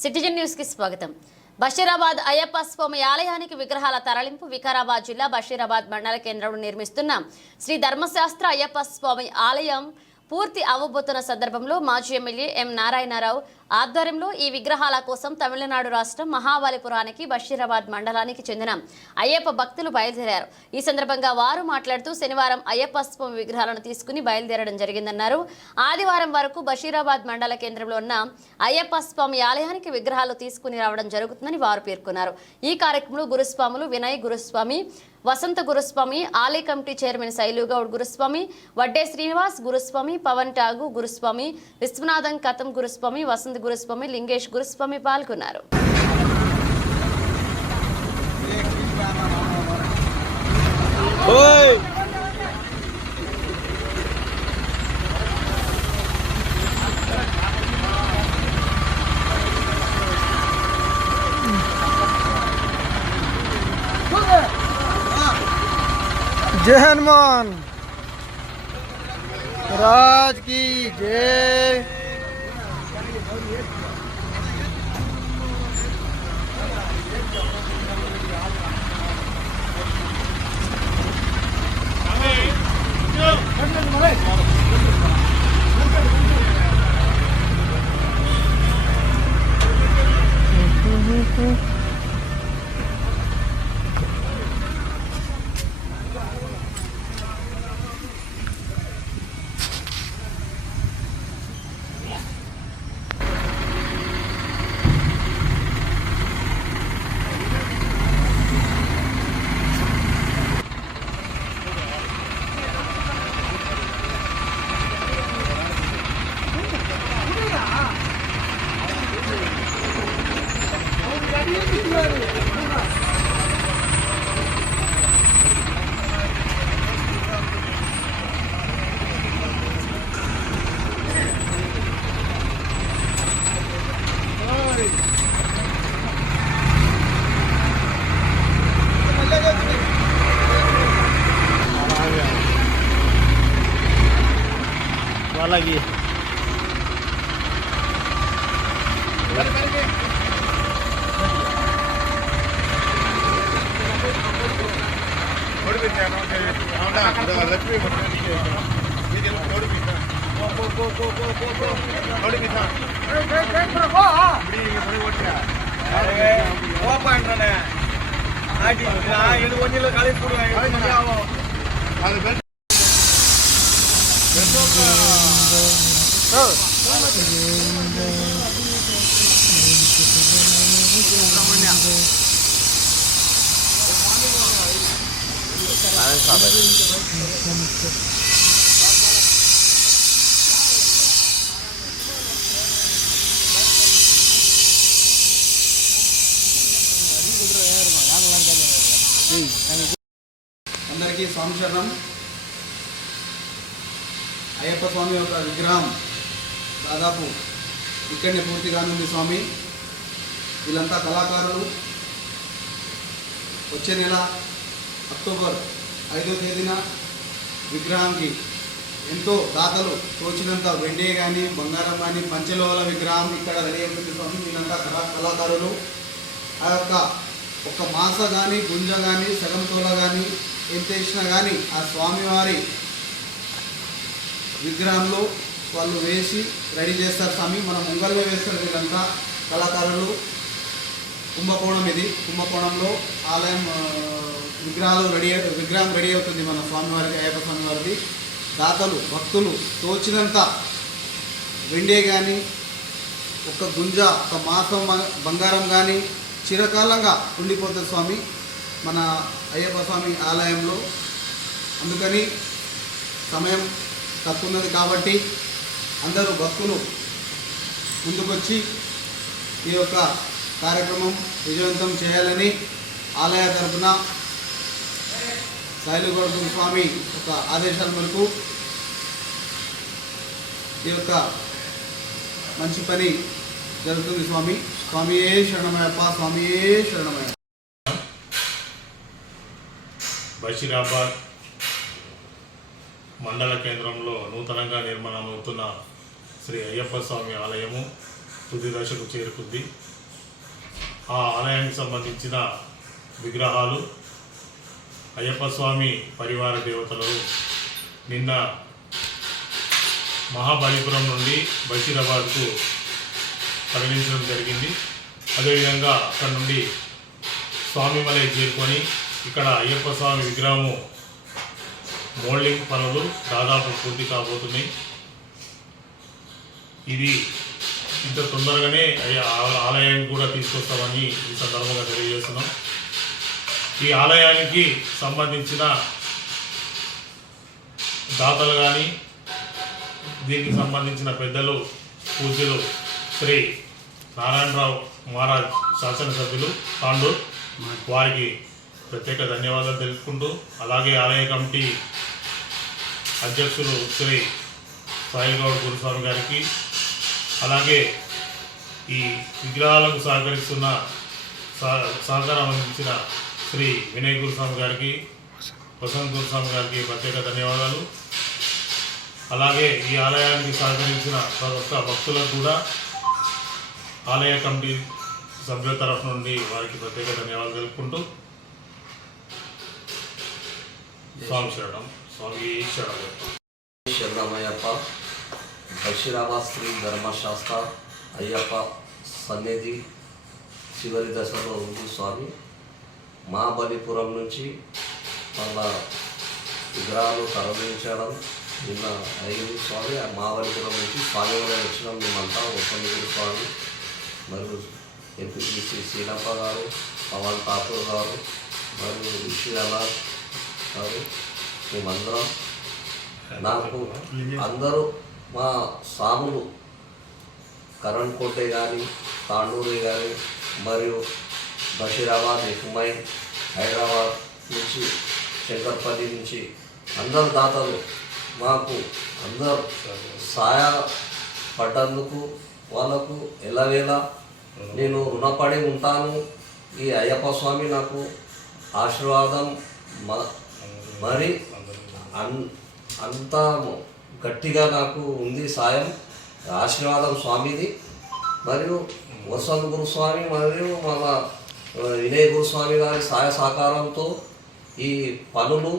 Citizen news కి స్వాగతం. బషీరాబాద్ అయ్యప్ప స్వామి ఆలయానికి విగ్రహాల తరలింపు. వికారాబాద్ జిల్లా బషీరాబాద్ మండల కేంద్రంలో నిర్మిస్తున్న శ్రీ ధర్మశాస్త్ర అయ్యప్ప స్వామి ఆలయం పూర్తి అవ్వబోతున్న సందర్భంలో మాజీ ఎమ్మెల్యే ఎం నారాయణరావు ఆధ్వర్యంలో ఈ విగ్రహాల కోసం తమిళనాడు రాష్ట్రం మహాబలిపురానికి బషీరాబాద్ మండలానికి చెందిన అయ్యప్ప భక్తులు బయలుదేరారు. ఈ సందర్భంగా వారు మాట్లాడుతూ శనివారం అయ్యప్ప స్వామి విగ్రహాలను తీసుకుని బయలుదేరడం జరిగిందన్నారు. ఆదివారం వరకు బషీరాబాద్ మండల కేంద్రంలో ఉన్న అయ్యప్ప స్వామి ఆలయానికి విగ్రహాలు తీసుకుని రావడం జరుగుతుందని వారు పేర్కొన్నారు. ఈ కార్యక్రమంలో గురుస్వాములు వినయ్ గురుస్వామి, వసంత గురుస్వామి, ఆలయ కమిటీ చైర్మన్ శైలుగౌడ్ గురుస్వామి, వడ్డే శ్రీనివాస్ గురుస్వామి, పవన్ టాగు గురుస్వామి, విశ్వనాథం కతం గురుస్వామి, వసంత గురుస్వామి, లింగేష్ గురుస్వామి పాల్గొన్నారు. जय हनुमान राज की जय। lagi అందరికీ సంశరణం. అయ్యప్ప స్వామి యొక్క విగ్రహం దాదాపు ఇక్కడనే పూర్తి కానుంది స్వామి. వీళ్ళంతా కళాకారులు. వచ్చే నెల అక్టోబర్ 5వ తేదీన విగ్రహానికి ఎంతో దాతలు తోచినంత వెండి కానీ బంగారం కానీ పంచలోహల విగ్రహం ఇక్కడ రెడీ అవుతుంది స్వామి. వీళ్ళంతా కళాకారులు. ఆ యొక్క ఒక మాస కానీ గుంజ కానీ సగం తోల కానీ ఎంత వేసినా కానీ ఆ స్వామివారి విగ్రహంలో వాళ్ళు వేసి రెడీ చేస్తారు స్వామి. మన ముంగల్లో వేస్తారు వీళ్ళంతా కళాకారులు. కుంభకోణం ఇది. కుంభకోణంలో ఆలయం విగ్రహం రెడీ అవుతుంది మన స్వామివారికి, అయ్యప్ప స్వామివారిది. దాతలు భక్తులు తోచినంత వెండే కానీ ఒక గుంజ ఒక మాసం బంగారం కానీ చిరకాలంగా ఉండిపోతుంది స్వామి మన అయ్యప్ప స్వామి ఆలయంలో. అందుకని సమయం తక్కువ ఉన్నది కాబట్టి అందరూ భక్తులు ముందుకొచ్చి ఈ యొక్క కార్యక్రమం విజయవంతం చేయాలని ఆలయ తరఫున శైలుగౌడ్ స్వామి యొక్క ఆదేశాల మేరకు ఈ యొక్క మంచి పని జరుగుతుంది స్వామి. స్వామియే శరణమయ్యప్ప, స్వామియే శరణమయ్యప్ప. బషీరాబాద్ మండల కేంద్రంలో నూతనంగా నిర్మాణమవుతున్న శ్రీ అయ్యప్ప స్వామి ఆలయము తుది దశకు చేరుకుంది. ఆ ఆలయానికి సంబంధించిన విగ్రహాలు అయ్యప్ప స్వామి పరివార దేవతలు నిన్న మహాబలిపురం నుండి బషీరాబాద్కు తరలించడం జరిగింది. అదేవిధంగా అక్కడ నుండి స్వామిమలై చేరుకొని ఇక్కడ అయ్యప్ప స్వామి విగ్రహము మోల్డింగ్ పనులు దాదాపు పూర్తి కాబోతున్నాయి. ఇది ఇంత తొందరగానే ఆలయానికి కూడా తీసుకొస్తామని ఈ సందర్భంగా తెలియజేస్తున్నాం. ఈ ఆలయానికి సంబంధించిన దాతలు కానీ దీనికి సంబంధించిన పెద్దలు పూజ్యులు శ్రీ నారాయణరావు మహారాజ్ శాసనసభ్యులు తాండూర్ వారికి ప్రత్యేక ధన్యవాదాలు తెలుపుకుంటూ, అలాగే ఆలయ కమిటీ అధ్యక్షులు శ్రీ సాయిగౌడ్ గురుస్వామి గారికి, అలాగే ఈ విగ్రహాలకు సహకారం అందించిన శ్రీ వినయ్ గురుస్వామి గారికి, వసంత్ గురుస్వామి గారికి ప్రత్యేక ధన్యవాదాలు. అలాగే ఈ ఆలయానికి సహకరించిన ప్రతి భక్తులకు కూడా ఆలయ కమిటీ సభ్యుల తరఫు నుండి వారికి ప్రత్యేక ధన్యవాదాలు తెలుపుకుంటూ స్వామి శరణం, స్వామి శరణం. శరణమయ్యప్ప. బషీరాబాద్ శ్రీ ధర్మశాస్త్ర అయ్యప్ప సన్నిధి చివరి దశలో ఉంది స్వామి. మహాబలిపురం నుంచి వాళ్ళ విగ్రహాలు తరలించడం నిన్న అయింది స్వామి. మహాబలిపురం నుంచి స్వామివారి వచ్చినాం మేమంతా. వసంతగిరి స్వామి మరియు ఎంపీసీ శ్రీనప్ప గారు, పవన్ ఠాకూర్ గారు మరియు విషయానాథ్ గారు, మేమందరం నాకు అందరూ మా స్వాములు కరణ్ కోటే కానీ, తాండూరి కానీ మరియు బషీరాబాద్, హుమై, హైదరాబాద్ నుంచి, శంకర్పల్లి నుంచి అందరు దాతలు మాకు అందరు సహాయపడ్డందుకు వాళ్ళకు ఎల్లవేళ నేను రుణపడి ఉంటాను. ఈ అయ్యప్ప స్వామి నాకు ఆశీర్వాదం మరి అంత గట్టిగా నాకు ఉంది సాయం, ఆశీర్వాదం స్వామిది. మరియు వసంత్ గురుస్వామి మరియు మన వినయ్ గురుస్వామి గారి సహాయ సహకారంతో ఈ పనులు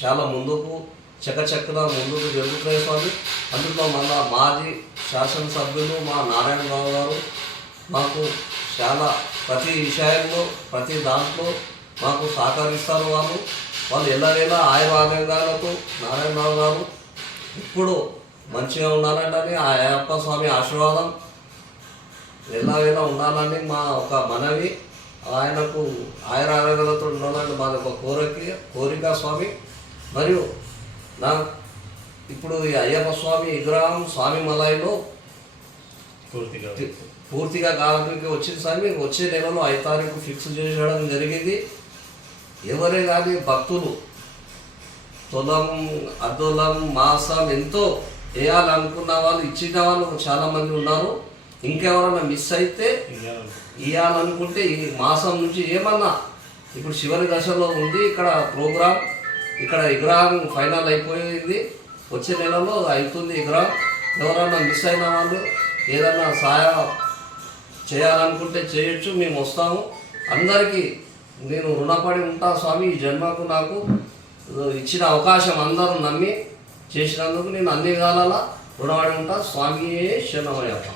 చాలా ముందుకు చకచక్కన ముందుకు జరుగుతున్నాయి స్వామి. అందులో మన మాజీ శాసనసభ్యులు మా నారాయణరావు గారు మాకు చాలా ప్రతి విషయంలో ప్రతి దాంట్లో మాకు సహకరిస్తారు. వాళ్ళు ఎల్లవేళ ఆయుర్వేదంగాలకు నారాయణరావు గారు ఇప్పుడు మంచిగా ఉండాలంటే ఆ అయ్యప్ప స్వామి ఆశీర్వాదం ఎల్లవేళ ఉండాలని మా ఒక మనవి. ఆయనకు ఆయురారోగ్యాలతో ఉండాలని మాది ఒక కోరిక స్వామి. మరియు నా ఇప్పుడు ఈ అయ్యప్ప స్వామి విగ్రహం స్వామి మలైలో పూర్తిగా కాలానికి వచ్చింది స్వామి. వచ్చే నెలలో 5 తారీఖు ఫిక్స్ చేయడం జరిగింది. ఎవరే కానీ భక్తులు తులం, అర్ధులం, మాసం ఎంతో వేయాలనుకున్న వాళ్ళు ఇచ్చిన వాళ్ళు చాలామంది ఉన్నారు. ఇంకెవరన్నా మిస్ అయితే ఇవ్వాలనుకుంటే ఈ మాసం నుంచి ఏమన్నా ఇప్పుడు చివరి దశలో ఉంది ఇక్కడ ప్రోగ్రాం. ఇక్కడ విగ్రహం ఫైనల్ అయిపోయింది, వచ్చే నెలలో అవుతుంది విగ్రహం. ఎవరన్నా మిస్ అయిన వాళ్ళు ఏదన్నా సహాయం చేయాలనుకుంటే చేయొచ్చు, మేము వస్తాము. అందరికీ నేను రుణపడి ఉంటా స్వామి. ఈ జన్మకు నాకు ఇచ్చిన అవకాశం అందరూ నమ్మి చేసినందుకు నేను అన్ని విధాలా రుణపడి ఉంటా స్వామి. శరణమయ్యప్ప.